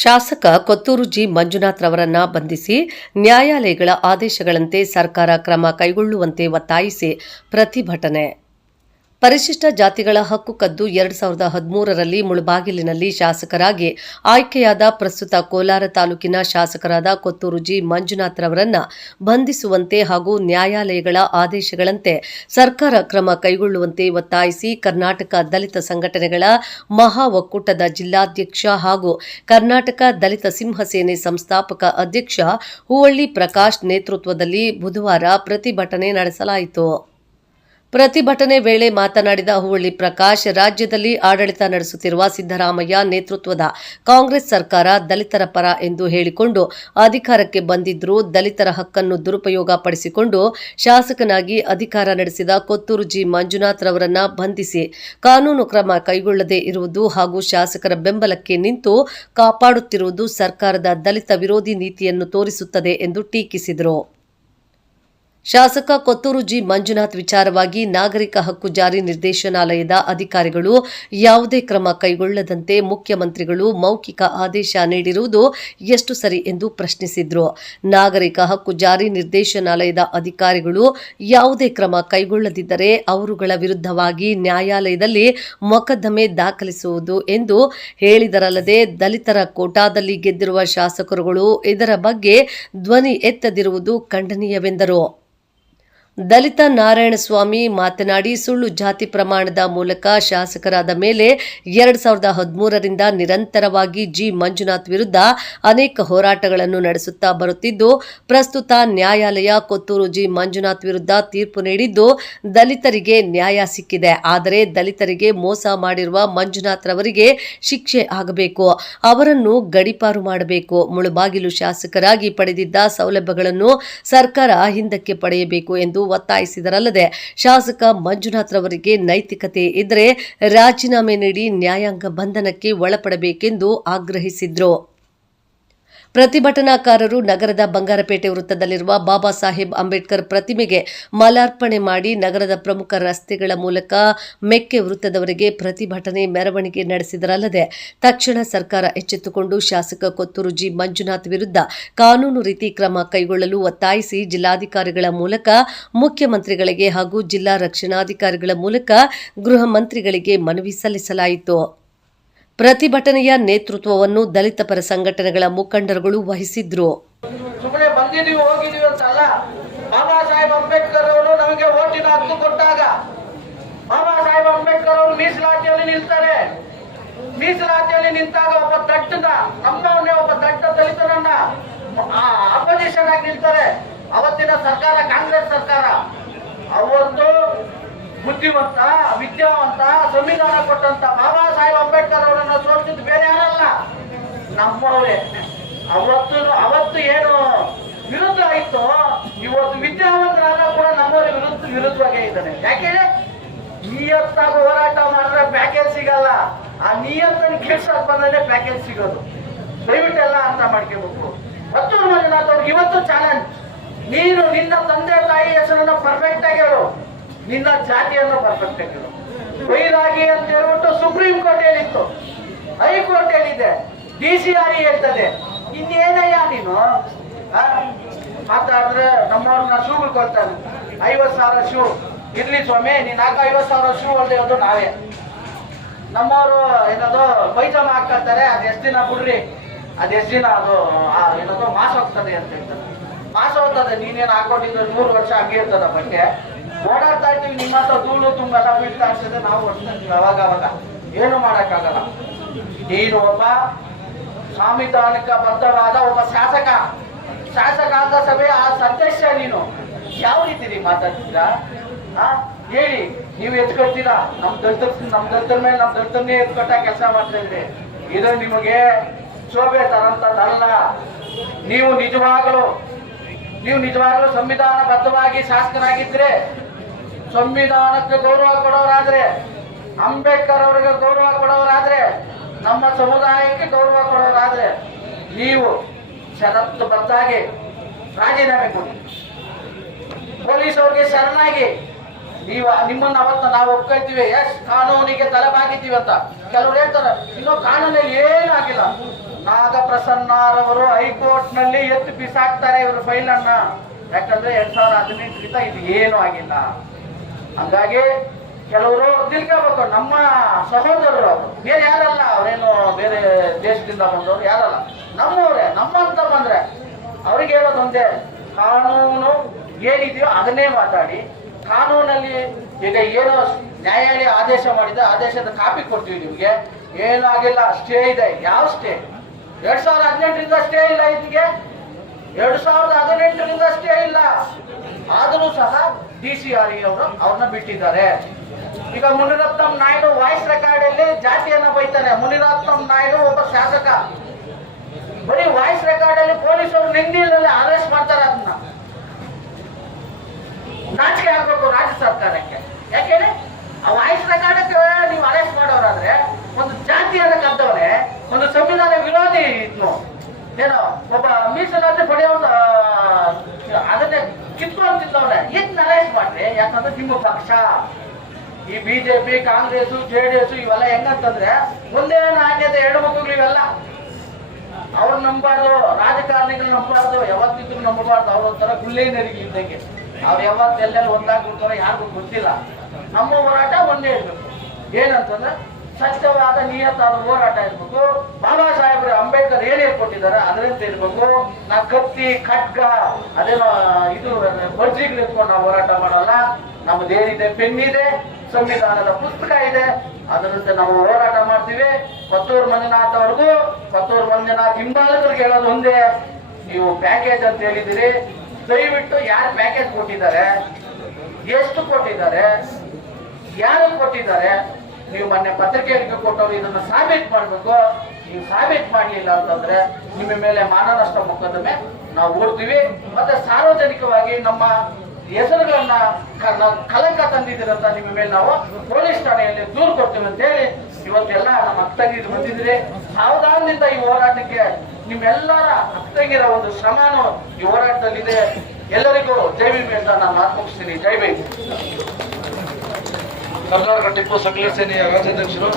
ಶಾಸಕ ಕೊತ್ತೂರು ಜಿ ಮಂಜುನಾಥ್ ರವರನ್ನ ಬಂಧಿಸಿ ನ್ಯಾಯಾಲಯಗಳ ಆದೇಶಗಳಂತೆ ಸರ್ಕಾರ ಕ್ರಮ ಕೈಗೊಳ್ಳುವಂತೆ ಒತ್ತಾಯಿಸಿ ಪ್ರತಿಭಟನೆ. ಪರಿಶಿಷ್ಟ ಜಾತಿಗಳ ಹಕ್ಕು ಕದ್ದು 2013ರಲ್ಲಿ ಮುಳಬಾಗಿಲಿನಲ್ಲಿ ಶಾಸಕರಾಗಿ ಆಯ್ಕೆಯಾದ ಪ್ರಸ್ತುತ ಕೋಲಾರ ತಾಲೂಕಿನ ಶಾಸಕರಾದ ಕೊತ್ತೂರು ಜಿ ಮಂಜುನಾಥ್ ರವರನ್ನ ಬಂಧಿಸುವಂತೆ ಹಾಗೂ ನ್ಯಾಯಾಲಯಗಳ ಆದೇಶಗಳಂತೆ ಸರ್ಕಾರ ಕ್ರಮ ಕೈಗೊಳ್ಳುವಂತೆ ಒತ್ತಾಯಿಸಿ ಕರ್ನಾಟಕ ದಲಿತ ಸಂಘಟನೆಗಳ ಮಹಾ ಒಕ್ಕೂಟದ ಜಿಲ್ಲಾಧ್ಯಕ್ಷ ಹಾಗೂ ಕರ್ನಾಟಕ ದಲಿತ ಸಿಂಹ ಸೇನೆ ಸಂಸ್ಥಾಪಕ ಅಧ್ಯಕ್ಷ ಹೂವಳ್ಳಿ ಪ್ರಕಾಶ್ ನೇತೃತ್ವದಲ್ಲಿ ಬುಧವಾರ ಪ್ರತಿಭಟನೆ ನಡೆಸಲಾಯಿತು. ಪ್ರತಿಭಟನೆ ವೇಳೆ ಮಾತನಾಡಿದ ಹೂವಳ್ಳಿ ಪ್ರಕಾಶ್, ರಾಜ್ಯದಲ್ಲಿ ಆಡಳಿತ ನಡೆಸುತ್ತಿರುವ ಸಿದ್ದರಾಮಯ್ಯ ನೇತೃತ್ವದ ಕಾಂಗ್ರೆಸ್ ಸರ್ಕಾರ ದಲಿತರ ಪರ ಎಂದು ಹೇಳಿಕೊಂಡು ಅಧಿಕಾರಕ್ಕೆ ಬಂದಿದ್ದರೂ ದಲಿತರ ಹಕ್ಕನ್ನು ದುರುಪಯೋಗ ಪಡಿಸಿಕೊಂಡು ಶಾಸಕನಾಗಿ ಅಧಿಕಾರ ನಡೆಸಿದ ಕೊತ್ತೂರು ಜಿ ಮಂಜುನಾಥ್ ರವರನ್ನ ಬಂಧಿಸಿ ಕಾನೂನು ಕ್ರಮ ಕೈಗೊಳ್ಳದೇ ಇರುವುದು ಹಾಗೂ ಶಾಸಕರ ಬೆಂಬಲಕ್ಕೆ ನಿಂತು ಕಾಪಾಡುತ್ತಿರುವುದು ಸರ್ಕಾರದ ದಲಿತ ವಿರೋಧಿ ನೀತಿಯನ್ನು ತೋರಿಸುತ್ತದೆ ಎಂದು ಟೀಕಿಸಿದರು. ಶಾಸಕ ಕೊತ್ತೂರು ಜಿ ಮಂಜುನಾಥ್ ವಿಚಾರವಾಗಿ ನಾಗರಿಕ ಹಕ್ಕು ಜಾರಿ ನಿರ್ದೇಶನಾಲಯದ ಅಧಿಕಾರಿಗಳು ಯಾವುದೇ ಕ್ರಮ ಕೈಗೊಳ್ಳದಂತೆ ಮುಖ್ಯಮಂತ್ರಿಗಳು ಮೌಖಿಕ ಆದೇಶ ನೀಡಿರುವುದು ಎಷ್ಟು ಸರಿ ಎಂದು ಪ್ರಶ್ನಿಸಿದರು. ನಾಗರಿಕ ಹಕ್ಕು ಜಾರಿ ನಿರ್ದೇಶನಾಲಯದ ಅಧಿಕಾರಿಗಳು ಯಾವುದೇ ಕ್ರಮ ಕೈಗೊಳ್ಳದಿದ್ದರೆ ಅವರುಗಳ ವಿರುದ್ಧವಾಗಿ ನ್ಯಾಯಾಲಯದಲ್ಲಿ ಮೊಕದ್ದಮೆ ದಾಖಲಿಸುವುದು ಎಂದು ಹೇಳಿದರಲ್ಲದೆ ದಲಿತರ ಕೋಟಾದಲ್ಲಿ ಗೆದ್ದಿರುವ ಶಾಸಕರುಗಳು ಇದರ ಬಗ್ಗೆ ಧ್ವನಿ ಎತ್ತದಿರುವುದು ಖಂಡನೀಯವೆಂದರು. ದಲಿತ ನಾರಾಯಣಸ್ವಾಮಿ ಮಾತನಾಡಿ, ಸುಳ್ಳು ಜಾತಿ ಪ್ರಮಾಣದ ಮೂಲಕ ಶಾಸಕರಾದ ಮೇಲೆ 2013ರಿಂದ ನಿರಂತರವಾಗಿ ಜಿ ಮಂಜುನಾಥ್ ವಿರುದ್ಧ ಅನೇಕ ಹೋರಾಟಗಳನ್ನು ನಡೆಸುತ್ತಾ ಬರುತ್ತಿದ್ದು, ಪ್ರಸ್ತುತ ನ್ಯಾಯಾಲಯ ಕೊತ್ತೂರು ಜಿ ಮಂಜುನಾಥ್ ವಿರುದ್ಧ ತೀರ್ಪು ನೀಡಿದ್ದು ದಲಿತರಿಗೆ ನ್ಯಾಯ ಸಿಕ್ಕಿದೆ. ಆದರೆ ದಲಿತರಿಗೆ ಮೋಸ ಮಾಡಿರುವ ಮಂಜುನಾಥ್ ರವರಿಗೆ ಶಿಕ್ಷೆ ಆಗಬೇಕು, ಅವರನ್ನು ಗಡೀಪಾರು ಮಾಡಬೇಕು. ಮುಳಬಾಗಿಲು ಶಾಸಕರಾಗಿ ಪಡೆದಿದ್ದ ಸೌಲಭ್ಯಗಳನ್ನು ಸರ್ಕಾರ ಹಿಂದಕ್ಕೆ ಪಡೆಯಬೇಕು ಎಂದು ಒತ್ತಾಯಿಸಿದರಲ್ಲದೆ ಶಾಸಕ ಮಂಜುನಾಥ್ ರವರಿಗೆ ನೈತಿಕತೆ ಇದ್ದರೆ ರಾಜೀನಾಮೆ ನೀಡಿ ನ್ಯಾಯಾಂಗ ಬಂಧನಕ್ಕೆ ಒಳಪಡಬೇಕೆಂದು ಆಗ್ರಹಿಸಿದರು. ಪ್ರತಿಭಟನಾಕಾರರು ನಗರದ ಬಂಗಾರಪೇಟೆ ವೃತ್ತದಲ್ಲಿರುವ ಬಾಬಾ ಸಾಹೇಬ್ ಅಂಬೇಡ್ಕರ್ ಪ್ರತಿಮೆಗೆ ಮಾಲಾರ್ಪಣೆ ಮಾಡಿ ನಗರದ ಪ್ರಮುಖ ರಸ್ತೆಗಳ ಮೂಲಕ ಮೆಕ್ಕೆ ವೃತ್ತದವರೆಗೆ ಪ್ರತಿಭಟನೆ ಮೆರವಣಿಗೆ ನಡೆಸಿದರಲ್ಲದೆ ತಕ್ಷಣ ಸರ್ಕಾರ ಎಚ್ಚೆತ್ತುಕೊಂಡು ಶಾಸಕ ಕೊತ್ತೂರು ಜಿ ಮಂಜುನಾಥ್ ವಿರುದ್ಧ ಕಾನೂನು ರೀತಿ ಕ್ರಮ ಕೈಗೊಳ್ಳಲು ಒತ್ತಾಯಿಸಿ ಜಿಲ್ಲಾಧಿಕಾರಿಗಳ ಮೂಲಕ ಮುಖ್ಯಮಂತ್ರಿಗಳಿಗೆ ಹಾಗೂ ಜಿಲ್ಲಾ ರಕ್ಷಣಾಧಿಕಾರಿಗಳ ಮೂಲಕ ಗೃಹ ಮಂತ್ರಿಗಳಿಗೆ ಮನವಿ ಸಲ್ಲಿಸಲಾಯಿತು. ಪ್ರತಿಭಟನೆಯ ನೇತೃತ್ವವನ್ನು ದಲಿತ ಪರ ಸಂಘಟನೆಗಳ ಮುಖಂಡರುಗಳು ವಹಿಸಿದ್ರು. ಸುಮ್ಮನೆ ಬಂದಿದ್ದೀವಿ ಹೋಗಿದ್ದೀವಿ ಅಂತಲ್ಲ. ಬಾಬಾ ಸಾಹೇಬ್ ಅಂಬೇಡ್ಕರ್ ಅವರು ನಮಗೆ ಓಟಿನ ಹಕ್ಕು ಕೊಟ್ಟಾಗ ಬಾಬಾ ಸಾಹೇಬ್ ಅಂಬೇಡ್ಕರ್ ಅವರು ಮೀಸಲಾತಿಯಲ್ಲಿ ನಿಲ್ತಾರೆ. ಮೀಸಲಾತಿಯಲ್ಲಿ ನಿಂತಾಗ ಒಬ್ಬ ದಟ್ಟನ ನಮ್ಮವನ್ನೇ ಒಬ್ಬ ದಟ್ಟ ದಲಿತರನ್ನ ಅಪೋಸಿಷನ್ ಆಗಿ ನಿಲ್ತಾರೆ. ಅವತ್ತಿನ ಸರ್ಕಾರ ಕಾಂಗ್ರೆಸ್ ಸರ್ಕಾರ. ಅವತ್ತು ಬುದ್ಧಿವಂತ, ವಿದ್ಯಾವಂತ, ಸಂವಿಧಾನ ಕೊಟ್ಟಂತ ಬಾಬಾ ಸಾಹೇಬ್ ಅಂಬೇಡ್ಕರ್ ಅವರನ್ನ ಸೋಲಿಸಿದ್ದು ಬೇರೆ ಯಾರಲ್ಲ, ನಮ್ಮವರೇ. ಅವತ್ತು ಏನು ವಿರುದ್ಧ ಆಯ್ತು, ಇವತ್ತು ವಿದ್ಯಾವಂತರಾದ ಕೂಡ ನಮ್ಮವರೇ ವಿರುದ್ಧವಾಗೇ ಇದ್ದಾನೆ. ಯಾಕೆ? ನಿಯತ್ತಾಗ ಹೋರಾಟ ಮಾಡಿದ್ರೆ ಪ್ಯಾಕೇಜ್ ಸಿಗಲ್ಲ. ಆ ನಿಯತ್ತನ್ನು ಕೆಲ್ಸಕ್ಕೆ ಬಂದ್ರೆ ಪ್ಯಾಕೇಜ್ ಸಿಗೋದು. ದಯವಿಟ್ಟು ಎಲ್ಲ ಅರ್ಥ ಮಾಡ್ಕೋಬೇಕು. ಕೊತ್ತೂರು ಮಂಜುನಾಥ್ ಅವ್ರಿಗೆ ಇವತ್ತು ಚಾಲೆಂಜ್. ನೀನು ನಿನ್ನ ತಂದೆ ತಾಯಿ ಹೆಸರನ್ನ ಪರ್ಫೆಕ್ಟ್ ಆಗಿ ಹೇಳು, ನಿನ್ನ ಜಾತಿಯನ್ನು ಪರ್ಫೆಕ್ಟ್ ಆಗಿ ಹೇಳು. ವೈರಾಗಿ ಅಂತ ಹೇಳ್ಬಿಟ್ಟು ಸುಪ್ರೀಂ ಕೋರ್ಟ್ ಹೇಳಿತ್ತು, ಹೈಕೋರ್ಟ್ ಹೇಳಿದೆ, DCR ಹೇಳ್ತದೆ. ಇನ್ನೇನಯ್ಯ ನೀನು ಮಾತಾಡಿದ್ರೆ ನಮ್ಮವ್ರನ್ನ ಶೂಗಳು ಕೊಡ್ತಾನೆ. 50,000 ಶೂ ಇರ್ಲಿ ಸ್ವಾಮಿ, ನೀನ್ ಹಾಕ 50,000 ಶೂ ಹೊಡೆಯೋದು ನಾವೇ. ನಮ್ಮವರು ಏನದು ಪೈಜಾಮ ಹಾಕ್ತಾರೆ, ಅದ್ ಎಷ್ಟು ದಿನ ಬಿಡ್ರಿ, ಅದ್ ಎಷ್ಟು ದಿನ ಅದು ಏನದು ಮಾಸ ಹೋಗ್ತದೆ ಅಂತ ಹೇಳ್ತಾರೆ. ಮಾಸ ಹೋಗ್ತದೆ. ನೀನೇನು ಹಾಕೊಂಡಿದ್ದು 3 ವರ್ಷ ಹಂಗೆ ಇರ್ತದ ಬಟ್ಟೆ. ಓಡಾಡ್ತಾ ಇರ್ತೀವಿ, ನಿಮ್ಮ ಹತ್ರ ಧೂಳು ತುಂಬೆಲ್ಲ ಬೀಳ್ತಾ ಇರ್ತದೆ, ನಾವು ಹೊಡ್ತೀವಿ ಅವಾಗ ಏನು ಮಾಡಕ್ಕಾಗಲ್ಲ. ನೀನು ಒಬ್ಬ ಸಾಂವಿಧಾನಿಕ ಬದ್ಧವಾದ ಒಬ್ಬ ಶಾಸಕಾಂಗ ಸಭೆಯ ಸದಸ್ಯ. ನೀನು ಯಾವ ರೀತಿ ಮಾತಾಡ್ತೀರಾ? ಹೇಳಿ, ನೀವು ಎತ್ಕೊಳ್ತೀರಾ? ನಮ್ ದಲಿತರ ಮೇಲೆ ನಮ್ ದಲಿತರನ್ನೇ ಎತ್ಕೊಟ್ಟ ಕೆಲಸ ಮಾಡ್ತಾ ಇದ್ರಿ. ಇದು ನಿಮಗೆ ಶೋಭೆ ತರಂತದಲ್ಲ. ನೀವು ನಿಜವಾಗಲೂ ಸಂವಿಧಾನ ಬದ್ಧವಾಗಿ ಶಾಸಕರಾಗಿದ್ರೆ, ಸಂವಿಧಾನಕ್ಕೆ ಗೌರವ ಕೊಡೋರಾದ್ರೆ, ಅಂಬೇಡ್ಕರ್ ಅವರಿಗೆ ಗೌರವ ಕೊಡೋರಾದ್ರೆ, ನಮ್ಮ ಸಮುದಾಯಕ್ಕೆ ಗೌರವ ಕೊಡೋರಾದ್ರೆ, ನೀವು ಷರತ್ತುಬದ್ಧಾಗಿ ರಾಜೀನಾಮೆ ಕೊಡಿ. ಪೊಲೀಸ್ ಅವ್ರಿಗೆ ಶರಣಾಗಿ ನಿಮ್ಮನ್ನ ಅವತ್ತ ನಾವು ಒಪ್ಕೊಳ್ತೀವಿ, ಕಾನೂನಿಗೆ ತಲೆಬಾಗಿದ್ದೀವಿ ಅಂತ. ಕೆಲವ್ರು ಹೇಳ್ತಾರೆ, ಇನ್ನೂ ಕಾನೂನಲ್ಲಿ ಏನಾಗಿಲ್ಲ. ನಾಗ ಪ್ರಸನ್ನರವರು ಹೈಕೋರ್ಟ್ ನಲ್ಲಿ ಎತ್ತು ಬಿಸಾಕ್ತಾರೆ ಇವರು ಫೈಲ್ ಅನ್ನ. ಯಾಕಂದ್ರೆ 2018 ಇದು ಏನು ಆಗಿಲ್ಲ. ಹಂಗಾಗಿ ಕೆಲವರು ತಿಳ್ಕೋಬೇಕು, ನಮ್ಮ ಸಹೋದರರು ಅವರು, ಬೇರೆ ಯಾರಲ್ಲ, ಅವರೇನು ಬೇರೆ ದೇಶದಿಂದ ಬಂದವರು ಯಾರಲ್ಲ, ನಮ್ಮವ್ರೆ. ನಮ್ಮಂತ ಬಂದ್ರೆ ಅವ್ರಿಗೆ ಹೇಳೋದು ಒಂದೇ, ಕಾನೂನು ಏನಿದೆಯೋ ಅದನ್ನೇ ಮಾತಾಡಿ. ಕಾನೂನಲ್ಲಿ ಈಗ ಏನು ನ್ಯಾಯಾಲಯ ಆದೇಶ ಮಾಡಿದೆ, ಆದೇಶದ ಕಾಪಿ ಕೊಡ್ತೀವಿ ನಿಮಗೆ. ಏನೂ ಆಗಿಲ್ಲ, ಸ್ಟೇ ಇದೆ. ಯಾವ ಸ್ಟೇ? 2018ರಿಂದ ಸ್ಟೇ ಇಲ್ಲ ಇದಕ್ಕೆ. 2018ರಿಂದ ಸ್ಟೇ ಇಲ್ಲ. ಆದರೂ ಸಹ DCRE ಅವರು ಅವ್ರನ್ನ ಬಿಟ್ಟಿದ್ದಾರೆ. ಈಗ ಮುನಿರತ್ನಂ ನಾಯ್ಡು ವಾಯ್ಸ್ ರೆಕಾರ್ಡ್ ಅಲ್ಲಿ ಜಾತಿಯನ್ನ ಬೈತಾರೆ. ಮುನಿರತ್ನಂ ನಾಯ್ಡು ಒಬ್ಬ ಶಾಸಕ, ಬರೀ ವಾಯ್ಸ್ ರೆಕಾರ್ಡ್ ಅಲ್ಲಿ ಪೊಲೀಸರು ನಿಂದಿಲ್ಲದೆ ಅರೆಸ್ಟ್ ಮಾಡ್ತಾರೆ. ಅದನ್ನ ನಾಚಿಕೆ ಆಗ್ಬೇಕು ರಾಜ್ಯ ಸರ್ಕಾರಕ್ಕೆ. ಯಾಕೆಂದ್ರೆ ಆ ವಾಯ್ಸ್ ರೆಕಾರ್ಡ್ ನೀವು ಅರೆಸ್ಟ್ ಮಾಡೋರಾದ್ರೆ ಒಂದು ಜಾತಿಯನ್ನ ಕದ್ದವನೆ, ಒಂದು ಸಂವಿಧಾನ ವಿರೋಧಿ ಇದ್ನು ಏನೋ ಒಬ್ಬ ಮೀಸಲಾತಿ ಪಡೆಯುವ ಅದನ್ನೇ ಕಿತ್ತುವಂತಿದ್ದವನೆ ಇದನ್ನ ಅರೆಸ್ಟ್ ಮಾಡ್ರಿ. ಯಾಕಂದ್ರೆ ನಿಮ್ಮ ಪಕ್ಷ ಈ BJP, ಕಾಂಗ್ರೆಸ್, JDS ಇವೆಲ್ಲ ಹೆಂಗಂತಂದ್ರೆ ಒಂದೇ ನಾಣ್ಯದ ಎರಡು ಮಕ್ಕಳು ಇವೆಲ್ಲ. ಅವ್ರು ನಂಬಾರ್ದು, ರಾಜಕಾರಣಿಗಳು ನಂಬಾರ್ದು, ಯಾವತ್ತಿದ್ರು ನಂಬಬಾರ್ದು. ಅವ್ರ ಒಂಥರ ಗುಳ್ಳೆ ನರಿಗೆ ಇದ್ದಂಗೆ. ಅವ್ರು ಯಾವತ್ತು ಎಲ್ಲೆಲ್ಲಿ ಒಂದಾಗ್ಬಿಡ್ತಾರೋ ಯಾರಿಗೂ ಗೊತ್ತಿಲ್ಲ. ನಮ್ಮ ಹೋರಾಟ ಒಂದೇ ಇರ್ಬೇಕು. ಏನಂತಂದ್ರೆ ಸತ್ಯವಾದ ನಿಯತ್ತಾದ ಹೋರಾಟ ಇರ್ಬೇಕು. ಬಾಬಾ ಸಾಹೇಬ್ರು ಅಂಬೇಡ್ಕರ್ ಏನ್ ಹೇಳ್ಕೊಟ್ಟಿದ್ದಾರೆ ಅದರಂತೆ ಇರ್ಬೇಕು. ನಾ ಕತ್ತಿ ಖಡ್ಗ ಅದೇನೋ ಇದು ಬರ್ಜಿಗಳು ಇಟ್ಕೊಂಡು ನಾವು ಹೋರಾಟ ಮಾಡೋಲ್ಲ. ನಮ್ದೇನಿದೆ, ಪೆನ್ನಿದೆ, ಸಂವಿಧಾನದ ಪುಸ್ತಕ ಇದೆ, ಅದರಂತೆ ನಾವು ಹೋರಾಟ ಮಾಡ್ತೀವಿ. ಕೊತ್ತೂರು ಮಂಜುನಾಥ್ ಅವ್ರಿಗೂ, ಕೊತ್ತೂರು ಮಂಜುನಾಥ್ ಹಿಂಬಾಲಕರಿಗೆ ಹೇಳೋದು ಒಂದೇ, ನೀವು ಪ್ಯಾಕೇಜ್ ಅಂತ ಹೇಳಿದಿರಿ, ದಯವಿಟ್ಟು ಯಾರು ಪ್ಯಾಕೇಜ್ ಕೊಟ್ಟಿದ್ದಾರೆ, ಎಷ್ಟು ಕೊಟ್ಟಿದ್ದಾರೆ, ಯಾರು ಕೊಟ್ಟಿದ್ದಾರೆ, ನೀವು ಮೊನ್ನೆ ಪತ್ರಿಕೆಗೆ ಕೊಟ್ಟವರು ಇದನ್ನ ಸಾಬೀತು ಮಾಡಬೇಕು. ನೀವು ಸಾಬೀತು ಮಾಡಲಿಲ್ಲ ಅಂತಂದ್ರೆ ನಿಮ್ಮ ಮೇಲೆ ಮಾನನಷ್ಟ ಮೊಕದ್ದಮೆ ನಾವು ಹೂಡ್ತೀವಿ. ಮತ್ತೆ ಸಾರ್ವಜನಿಕವಾಗಿ ನಮ್ಮ ಹೆಸರುಗಳನ್ನ ಕಲಂಕ ತಂದಿದ್ದೀರಂತ ನಿಮ್ಮ ಮೇಲೆ ನಾವು ಪೊಲೀಸ್ ಠಾಣೆಯಲ್ಲಿ ದೂರು ಕೊಡ್ತೀವಿ ಅಂತ ಹೇಳಿ ಇವತ್ತೆಲ್ಲ ನಮ್ಮ ಅಕ್ಕಂಗಿರು ಬಂದಿದ್ರೆ ಸಾವಧಾನದಿಂದ ಈ ಹೋರಾಟಕ್ಕೆ ನಿಮ್ಮೆಲ್ಲರ ಅಕ್ಕಂಗಿರ ಒಂದು ಶ್ರಮನು ಈ ಹೋರಾಟದಲ್ಲಿದೆ. ಎಲ್ಲರಿಗೂ ಜೈ ಭೀಮ್ ಅಂತ ನಾನು ಮಾತು ಮುಗಿಸ್ತೀನಿ. ಜೈ ಭೀಮ್. ಕರ್ನಾಟಕ ಟಿಪ್ಪು ಸಕ್ರಿಯ ಸೇನೆಯ ರಾಜ್ಯಾಧ್ಯಕ್ಷರು,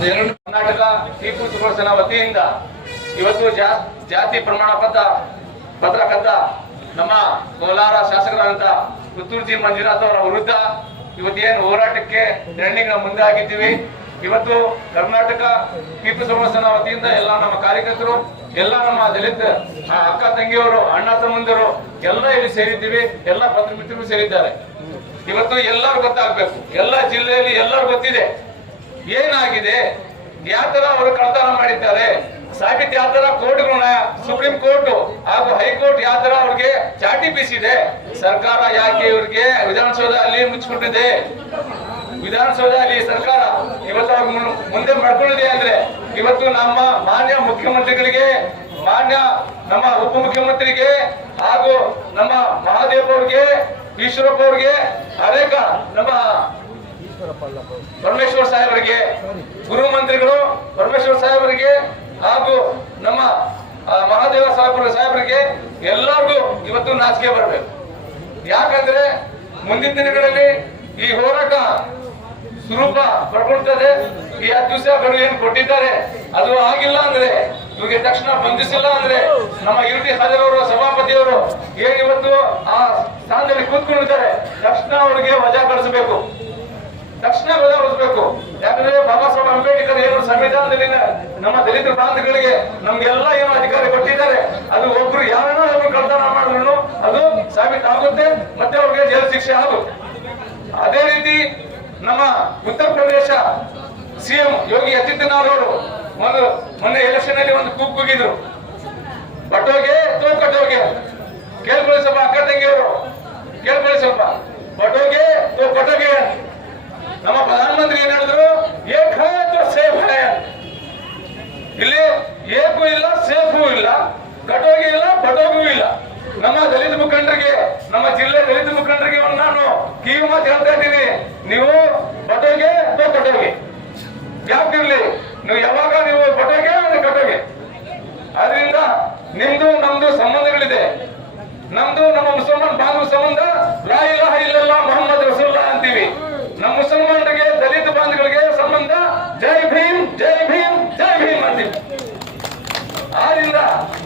ಕರ್ನಾಟಕ ಟಿಪ್ಪು ಸುಲ್ತಾನ್ ಸೇನಾ ವತಿಯಿಂದ ಇವತ್ತು ಜಾತಿ ಪ್ರಮಾಣ ಪತ್ರ ಕದ್ದ ನಮ್ಮ ಕೋಲಾರ ಶಾಸಕರಾದಂತ ಪುತ್ತೂರು ಜಿ ಮಂಜುನಾಥ್ ಅವರ ವಿರುದ್ಧ ಇವತ್ತೇನು ಹೋರಾಟಕ್ಕೆ ಧರಣಿಗೆ ಮುಂದೆ ಆಗಿದ್ದೀವಿ. ಇವತ್ತು ಕರ್ನಾಟಕ ಟಿಪ್ಪು ಸುಲ್ತಾನ್ ಸೇನಾ ವತಿಯಿಂದ ಎಲ್ಲ ನಮ್ಮ ಕಾರ್ಯಕರ್ತರು, ಎಲ್ಲ ನಮ್ಮ ದಲಿತ ಅಕ್ಕ ತಂಗಿಯವರು, ಅಣ್ಣ ತಮ್ಮಂದಿರು ಎಲ್ಲ ಇಲ್ಲಿ ಸೇರಿದ್ದೀವಿ. ಎಲ್ಲ ಪತ್ರಮಿತ್ರರು ಸೇರಿದ್ದಾರೆ. ಇವತ್ತು ಎಲ್ಲರೂ ಗೊತ್ತಾಗ್ಬೇಕು, ಎಲ್ಲ ಜಿಲ್ಲೆಯಲ್ಲಿ ಎಲ್ಲರೂ ಗೊತ್ತಿದೆ ಏನಾಗಿದೆ, ಯಾವ ತರ ಅವರು ಕಳ್ಳತನ ಮಾಡಿದ್ದಾರೆ, ಸಾಬೀತು ಯಾವ ತರ ಕೋರ್ಟ್ಗಳನ್ನ, ಸುಪ್ರೀಂ ಕೋರ್ಟ್ ಹಾಗೂ ಹೈಕೋರ್ಟ್ ಯಾವ ತರ ಅವ್ರಿಗೆ ಚಾಟಿ ಬೀಸಿದೆ. ಸರ್ಕಾರ ಯಾಕೆ ಇವ್ರಿಗೆ ವಿಧಾನಸೌಧ ಅಲ್ಲಿ ಮುಚ್ಚಿಬಿಟ್ಟಿದೆ. ವಿಧಾನಸೌಧ ಅಲ್ಲಿ ಸರ್ಕಾರ ಇವತ್ತು ಅವ್ರ ಮುಂದೆ ಮಾಡ್ಕೊಂಡಿದೆ ಅಂದ್ರೆ ಇವತ್ತು ನಮ್ಮ ಮಾನ್ಯ ಮುಖ್ಯಮಂತ್ರಿಗಳಿಗೆ, ಮಾನ್ಯ ನಮ್ಮ ಉಪಮುಖ್ಯಮಂತ್ರಿಗೆ ಹಾಗೂ ನಮ್ಮ ಮಹಾದೇವ್ ಅವ್ರಿಗೆ, ಈಶ್ವರಪ್ಪ ಅವ್ರಿಗೆ, ಅನೇಕ ನಮ್ಮ ಪರಮೇಶ್ವರ್ ಸಾಹೇಬರಿಗೆ, ಗೃಹ ಮಂತ್ರಿಗಳು ಪರಮೇಶ್ವರ್ ಸಾಹೇಬರಿಗೆ ಹಾಗೂ ನಮ್ಮ ಮಹಾದೇವ ಸಾಹೇಬರಿಗೆ ಎಲ್ಲರಿಗೂ ಇವತ್ತು ನಾಚಿಕೆ ಬರಬೇಕು. ಯಾಕಂದ್ರೆ ಮುಂದಿನ ದಿನಗಳಲ್ಲಿ ಈ ಹೋರಾಟ ಸ್ವರೂಪ ಪಡ್ಕೊಳ್ತದೆ. ಈ 10 ದಿವಸ ಗಡುವು ಏನು ಕೊಟ್ಟಿದ್ದಾರೆ ಅದು ಆಗಿಲ್ಲ ಅಂದ್ರೆ, ಇವ್ರಿಗೆ ತಕ್ಷಣ ಬಂಧಿಸಿಲ್ಲ ಅಂದ್ರೆ, ನಮ್ಮ ಯುಟಿ ಹಾಜರವರು ಸಭಾಪತಿಯವರು ಏನ್ ಇವತ್ತು ಆ ಸ್ಥಾನದಲ್ಲಿ ಕೂತ್ಕೊಂಡಿದ್ದಾರೆ, ತಕ್ಷಣ ಅವ್ರಿಗೆ ವಜಾ ಕಳಿಸಬೇಕು. ಯಾಕಂದ್ರೆ ಬಾಬಾ ಸಾಹೇಬ್ ಅಂಬೇಡ್ಕರ್ ಏನು ಸಂವಿಧಾನದಲ್ಲಿ ನಮ್ಮ ದಲಿತ ಪ್ರಾಂತಗಳಿಗೆ ನಮ್ಗೆಲ್ಲ ಏನು ಅಧಿಕಾರ ಕೊಟ್ಟಿದ್ದಾರೆ, ಅದು ಒಬ್ರು ಯಾರನ್ನ ಒಬ್ರು ಕಳ್ಳತನ ಮಾಡಿದ್ರು ಅದು ಸಾಬೀತಾಗುತ್ತೆ, ಮತ್ತೆ ಅವ್ರಿಗೆ ಜೈಲು ಶಿಕ್ಷೆ ಆಗುತ್ತೆ. ಅದೇ ರೀತಿ ನಮ್ಮ ಉತ್ತರ ಪ್ರದೇಶ ಸಿಎಂ ಯೋಗಿ ಆದಿತ್ಯನಾಥ್ ಅವರು ಮೊನ್ನೆ ಎಲೆಕ್ಷನ್ ಅಲ್ಲಿ ಒಂದು ಕೂಗಿದ್ರು, ಬಟೋಗೆ ತೋ ಕಟೋಗೆ. ಕೇಳ್ಕೊಳ್ಳಿ ಸ್ವಲ್ಪ ಅಕ್ಕ ತಂಗಿಯವರು, ಕೇಳ್ಕೊಳ್ಳಿ ಸ್ವಲ್ಪ, ಬಟೋಗೆ ತೋ ಕಟೋಗೆ. ನಮ್ಮ ಪ್ರಧಾನಮಂತ್ರಿ ಏನ್ ಹೇಳಿದ್ರು, ಏಕ್ ಹೈ ತೋ ಸೇಫ್ ಹೈ. ಇಲ್ಲಿ ಏಕೂ ಇಲ್ಲ, ಸೇಫೂ ಇಲ್ಲ, ಕಟೋಗಿ ಇಲ್ಲ, ಬಟೋಗೂ ಇಲ್ಲ. ನಮ್ಮ ದಲಿತ ಮುಖಂಡರಿಗೆ, ನಮ್ಮ ಜಿಲ್ಲೆ ದಲಿತ ಮುಖಂಡರಿಗೆ ನಾನು ಕಿವಿ ಮಾತು ಹೇಳ್ತಾ ಇದ್ದೀನಿ, ನೀವು ಬಟೋಗೆ ತೋ ಕಟೋಗೆ ಯಾಕಿರ್ಲಿ, ನೀವು ಯಾವಾಗ ನೀವು ಬಟೋಗೆ ಅಂದ್ರೆ ಕಟೋಗೆ. ಅದರಿಂದ ನಿಮ್ದು ನಮ್ದು ಸಂಬಂಧಗಳಿದೆ. ನಮ್ದು ನಮ್ಮ ಮುಸಲ್ಮಾನ್ ಬಾಂಧವ ಸಂಬಂಧ ಲಾ ಇಲಾಹ ಇಲ್ಲಲ್ಲಾಹ್ ಮುಹಮ್ಮದ್ ರಸೂಲುಲ್ಲಾಹ್ ಅಂತೀವಿ. ನಮ್ಮ ಮುಸಲ್ಮಾನರಿಗೆ, ದಲಿತ ಬಾಂಧವರಿಗೆ ಸಂಬಂಧ ಜೈ ಭೀಮ್, ಜೈ ಭೀಮ್, ಜೈ ಭೀಮ್ ಅಂತೀವಿ. ಆದ್ರಿಂದ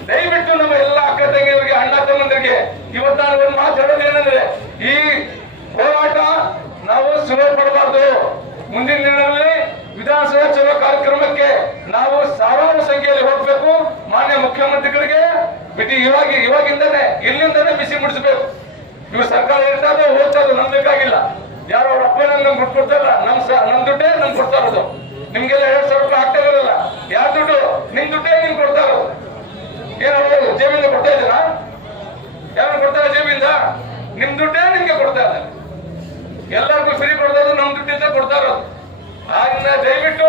ದಯವಿಟ್ಟು ನಮ್ಮ ಎಲ್ಲ ಅಕ್ಕ ತಂಗಿಯರಿಗೆ, ಅಣ್ಣ ತಮ್ಮಂದಿರಿಗೆ ಇವತ್ತು ನಾನು ಒಂದು ಮಾತು ಹೇಳೋದು ಏನಂದ್ರೆ, ಈ ಹೋರಾಟ ನಾವು ಸುಲಭ ಪಡಬಾರ್ದು. ಮುಂದಿನ ದಿನಗಳಲ್ಲಿ ವಿಧಾನಸಭೆ ಚಲೋ ಕಾರ್ಯಕ್ರಮಕ್ಕೆ ನಾವು ಸಾವಿರಾರು ಸಂಖ್ಯೆಯಲ್ಲಿ ಹೋಗ್ಬೇಕು. ಮಾನ್ಯ ಮುಖ್ಯಮಂತ್ರಿಗಳಿಗೆ ಇವಾಗಿಂದಾನೆ ಇಲ್ಲಿಂದಾನೆ ಬಿಸಿ ಮುಡಿಸಬೇಕು. ಇವ್ರು ಸರ್ಕಾರ ಇರ್ತದೆ ಹೋಗ್ತದೆ, ನಮ್ ಬೇಕಾಗಿಲ್ಲ. ಯಾರೋ ಅವ್ರ ಅಪ್ಪನಲ್ಲಿ ನಮ್ಗೆ ದುಡ್ಡು ಕೊಡ್ತಾರಲ್ಲ, ನಮ್ ದುಡ್ಡೇ ನಮ್ಗೆ ಕೊಡ್ತಾ ಇರೋದು. ನಿಮ್ಗೆಲ್ಲ 2,000 ರೂಪಾಯಿ ಆಗ್ತಾ ಇರೋದಿಲ್ಲ. ಯಾರ ದುಡ್ಡು? ನಿಮ್ ದುಡ್ಡೇ ನಿಮ್ಗೆ ಕೊಡ್ತಾ ಇರೋದು. ಏನಾದ್ರು ಜೇಬಿಂದ ಕೊಡ್ತಾ ಇದ್ದೀರಾ? ಯಾರು ಕೊಡ್ತಾರೆ ಜೇಬಿಂದ? ನಿಮ್ ದುಡ್ಡೇ ನಿಮ್ಗೆ ಕೊಡ್ತಾ ಇದ್ದಾರೆ. ಎಲ್ಲರಿಗೂ ಫ್ರೀ ಕೊಡ್ತಾರೆ, ನಮ್ ದುಡ್ಡಿಂದ ಕೊಡ್ತಾ ಇರೋದು. ಆದ್ರಿಂದ ದಯವಿಟ್ಟು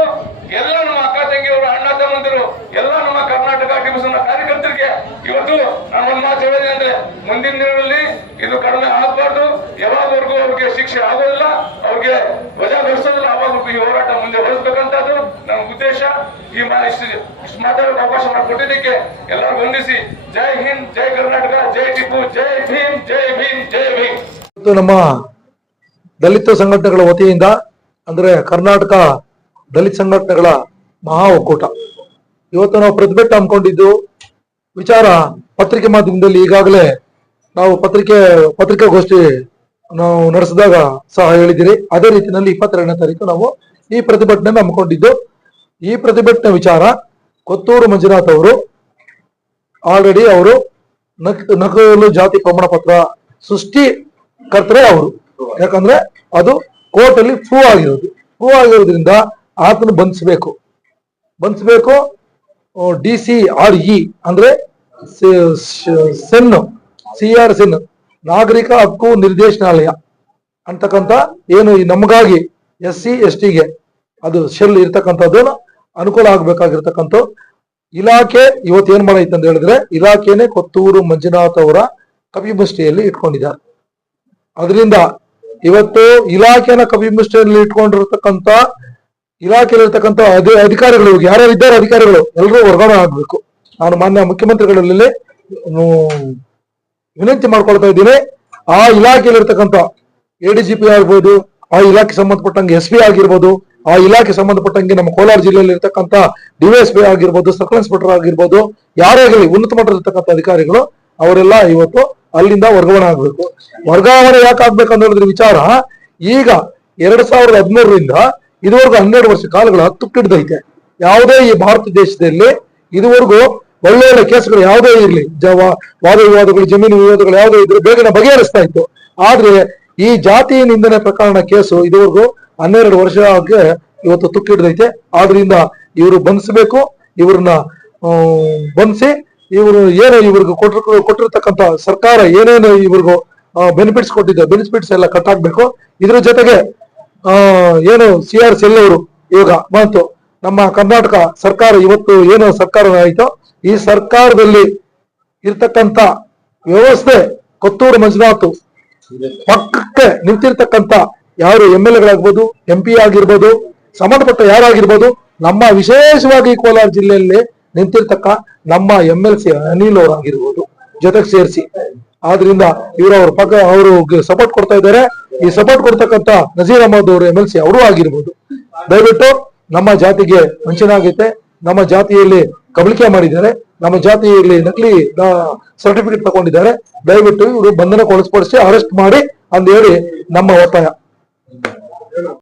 ಎಲ್ಲ ನಮ್ಮ ಅಕ್ಕ ತಂಗಿಯವರು, ಅಣ್ಣ ತಮ್ಮಂದಿರು, ಎಲ್ಲ ನಮ್ಮ ಕರ್ನಾಟಕ ಟಿಪ್ಪುಸನ ಕಾರ್ಯಕರ್ತರಿಗೆ ಇವತ್ತು ನಾನು ಒಂದು ಮಾತು ಹೇಳಿದೆ ಅಂದ್ರೆ, ಮುಂದಿನ ದಿನಗಳಲ್ಲಿ ಇದು ಕಡಿಮೆ ಆಗಬಾರ್ದು. ಯಾವಾಗವರೆಗೂ ಅವ್ರಿಗೆ ಶಿಕ್ಷೆ ಆಗೋದಿಲ್ಲ, ಅವ್ರಿಗೆ ವಜಾ ಧರಿಸೋದಿಲ್ಲ, ಅವಾಗವರೆಗೂ ಈ ಹೋರಾಟ ಮುಂದೆ ಹೊರಿಸಬೇಕಂತದ್ದು ನಮ್ಮ ಉದ್ದೇಶ. ಇಷ್ಟು ಮಾತಾಡೋಕೆ ಅವಕಾಶ ಮಾಡಿಕೊಟ್ಟಿದ್ದಕ್ಕೆ ಎಲ್ಲರಿಗೂ ವಂದಿಸಿ, ಜೈ ಹಿಂದ್, ಜೈ ಕರ್ನಾಟಕ, ಜೈ ಟಿಪ್ಪು, ಜೈ ಭೀಮ್, ಜೈ ಭೀಮ್, ಜೈ ಭೀಮ್. ನಮ್ಮ ದಲಿತ ಸಂಘಟನೆಗಳ ವತಿಯಿಂದ ಅಂದ್ರೆ ಕರ್ನಾಟಕ ದಲಿತ ಸಂಘಟನೆಗಳ ಮಹಾ ಒಕ್ಕೂಟ ಇವತ್ತು ನಾವು ಪ್ರತಿಭಟನೆ ಹಮ್ಮಿಕೊಂಡಿದ್ದು ವಿಚಾರ ಪತ್ರಿಕೆ ಮಾಧ್ಯಮದಲ್ಲಿ ಈಗಾಗಲೇ ನಾವು ಪತ್ರಿಕಾಗೋಷ್ಠಿ ನಾವು ನಡೆಸಿದಾಗ ಸಹ ಹೇಳಿದಿರಿ. ಅದೇ ರೀತಿಯಲ್ಲಿ 22ನೇ ತಾರೀಕು ನಾವು ಈ ಪ್ರತಿಭಟನೆ ಹಮ್ಮಿಕೊಂಡಿದ್ದು. ಈ ಪ್ರತಿಭಟನೆ ವಿಚಾರ ಕೊತ್ತೂರು ಮಂಜುನಾಥ್ ಅವರು ಆಲ್ರೆಡಿ ಅವರು ನಕಲು ಜಾತಿ ಪ್ರಮಾಣ ಪತ್ರ ಸೃಷ್ಟಿಕರ್ತರೇ ಅವರು. ಯಾಕಂದ್ರೆ ಅದು ಕೋರ್ಟ್ ಅಲ್ಲಿ ಪ್ರೂವ್ ಆಗಿರೋದ್ರಿಂದ ಆತನು ಬಂಧಿಸಬೇಕು. DCRE ಅಂದ್ರೆ CR ಸೆನ್ ನಾಗರಿಕ ಹಕ್ಕು ನಿರ್ದೇಶನಾಲಯ ಅಂತಕ್ಕಂಥ ಏನು ನಮಗಾಗಿ SC ST ಗೆ ಅದು ಶೆಲ್ ಇರ್ತಕ್ಕಂಥದ್ದು ಅನುಕೂಲ ಆಗ್ಬೇಕಾಗಿರ್ತಕ್ಕಂಥ ಇಲಾಖೆ ಇವತ್ತು ಏನ್ ಮಾಡೈತೆ ಅಂತ ಹೇಳಿದ್ರೆ, ಇಲಾಖೆನೆ ಕೊತ್ತೂರು ಮಂಜುನಾಥ್ ಅವರ ಕಪಿಮುಷ್ಟಿಯಲ್ಲಿ ಇಟ್ಕೊಂಡಿದ್ದಾರೆ. ಅದರಿಂದ ಇವತ್ತು ಇಲಾಖೆನ ಕಪಿಮುಷ್ಟಿಯಲ್ಲಿ ಇಟ್ಕೊಂಡಿರ್ತಕ್ಕಂಥ ಇಲಾಖೆಯಲ್ಲಿರ್ತಕ್ಕಂಥ ಅಧಿಕಾರಿಗಳು, ಯಾರ್ಯಾರು ಇದ್ದಾರೆ ಅಧಿಕಾರಿಗಳು ಎಲ್ಲರೂ ವರ್ಗಾವಣೆ ಆಗ್ಬೇಕು. ನಾನು ಮಾನ್ಯ ಮುಖ್ಯಮಂತ್ರಿಗಳಲ್ಲಿ ವಿನಂತಿ ಮಾಡ್ಕೊಳ್ತಾ ಇದ್ದೀನಿ. ಆ ಇಲಾಖೆಯಲ್ಲಿರ್ತಕ್ಕಂಥ ADGP ಆಗ್ಬೋದು, ಆ ಇಲಾಖೆ ಸಂಬಂಧಪಟ್ಟಂಗೆ SP ಆಗಿರ್ಬೋದು, ಆ ಇಲಾಖೆ ಸಂಬಂಧಪಟ್ಟಂಗೆ ನಮ್ಮ ಕೋಲಾರ ಜಿಲ್ಲೆಯಲ್ಲಿ ಇರ್ತಕ್ಕಂಥ DYSP ಆಗಿರ್ಬೋದು, ಸರ್ಕಲ್ ಇನ್ಸ್ಪೆಕ್ಟರ್ ಆಗಿರ್ಬೋದು, ಯಾರೇ ಆಗಲಿ ಉನ್ನತ ಮಟ್ಟದಲ್ಲಿರ್ತಕ್ಕಂಥ ಅಧಿಕಾರಿಗಳು ಅವರೆಲ್ಲ ಇವತ್ತು ಅಲ್ಲಿಂದ ವರ್ಗಾವಣೆ ಆಗ್ಬೇಕು. ವರ್ಗಾವಣೆ ಯಾಕೆ ಆಗ್ಬೇಕಂತ ಹೇಳಿದ್ರೆ ವಿಚಾರ ಈಗ 2013ರಿಂದ ಇದುವರೆಗೂ 12 ವರ್ಷ ಕಾಲಗಳ ತುಕ್ಕಿಡ್ದೈತೆ. ಯಾವುದೇ ಈ ಭಾರತ ದೇಶದಲ್ಲಿ ಇದುವರೆಗೂ ಒಳ್ಳೊಳ್ಳೆ ಕೇಸ್ಗಳು ಯಾವುದೇ ಇರಲಿ, ವಾದ ವಿವಾದಗಳು, ಜಮೀನು ವಿವಾದಗಳು ಯಾವುದೇ ಇದ್ರು ಬೇಗನೆ ಬಗೆಹರಿಸ್ತಾ ಇತ್ತು. ಆದ್ರೆ ಈ ಜಾತಿ ನಿಂದನೆ ಪ್ರಕರಣ ಕೇಸು ಇದುವರೆಗೂ 12 ವರ್ಷಕ್ಕೆ ಇವತ್ತು ತುಕ್ಕಿಡ್ದೈತೆ. ಆದ್ರಿಂದ ಇವರು ಬಂಧಿಸಬೇಕು. ಇವ್ರನ್ನ ಬಂಧಿಸಿ ಇವರು ಏನು ಇವ್ರಿಗೆ ಕೊಟ್ಟಿರ್ತಕ್ಕಂಥ ಸರ್ಕಾರ ಏನೇನು ಇವ್ರಿಗೂ ಬೆನಿಫಿಟ್ಸ್ ಕೊಟ್ಟಿದೆ, ಬೆನಿಫಿಟ್ಸ್ ಎಲ್ಲ ಕಟ್ ಆಗ್ಬೇಕು. ಇದ್ರ ಜೊತೆಗೆ ಏನು CR ಸೆಲ್ ಅವರು ಇವಾಗ ಬಂತು, ನಮ್ಮ ಕರ್ನಾಟಕ ಸರ್ಕಾರ ಇವತ್ತು ಏನು ಸರ್ಕಾರ ಆಯ್ತೋ ಈ ಸರ್ಕಾರದಲ್ಲಿ ಇರ್ತಕ್ಕಂಥ ವ್ಯವಸ್ಥೆ ಕೊತ್ತೂರು ಮಂಜುನಾಥ್ ಪಕ್ಕಕ್ಕೆ ನಿಂತಿರ್ತಕ್ಕಂಥ ಯಾರು MLA MP ಆಗಿರ್ಬೋದು, ಸಂಬಂಧಪಟ್ಟ ಯಾರಾಗಿರ್ಬೋದು, ನಮ್ಮ ವಿಶೇಷವಾಗಿ ಕೋಲಾರ ಜಿಲ್ಲೆಯಲ್ಲಿ ನಿಂತಿರ್ತಕ್ಕ ನಮ್ಮ MLC ಅನಿಲ್ ಅವರಾಗಿರ್ಬೋದು ಜೊತೆಗೆ ಸೇರಿಸಿ. ಆದ್ರಿಂದ ಇವರು ಅವ್ರ ಪಕ್ಕ ಅವರು ಸಪೋರ್ಟ್ ಕೊಡ್ತಾ ಇದ್ದಾರೆ. ಈ ಸಪೋರ್ಟ್ ಕೊಡ್ತಕ್ಕಂಥ ನಜೀರ್ ಅಹಮದ್ ಅವರು MLC ಅವರು ಆಗಿರ್ಬೋದು. ದಯವಿಟ್ಟು ನಮ್ಮ ಜಾತಿಗೆ ವಂಚನೆ ಆಗೈತೆ, ನಮ್ಮ ಜಾತಿಯಲ್ಲಿ ಕಬಳಿಕೆ ಮಾಡಿದ್ದಾರೆ, ನಮ್ಮ ಜಾತಿಯಲ್ಲಿ ನಕಲಿ ಸರ್ಟಿಫಿಕೇಟ್ ತಗೊಂಡಿದ್ದಾರೆ. ದಯವಿಟ್ಟು ಇವರು ಬಂಧನಕ್ಕೊಳಪಡಿಸಿ ಅರೆಸ್ಟ್ ಮಾಡಿ ಅಂತ ಹೇಳಿ ನಮ್ಮ ಒತ್ತಾಯ.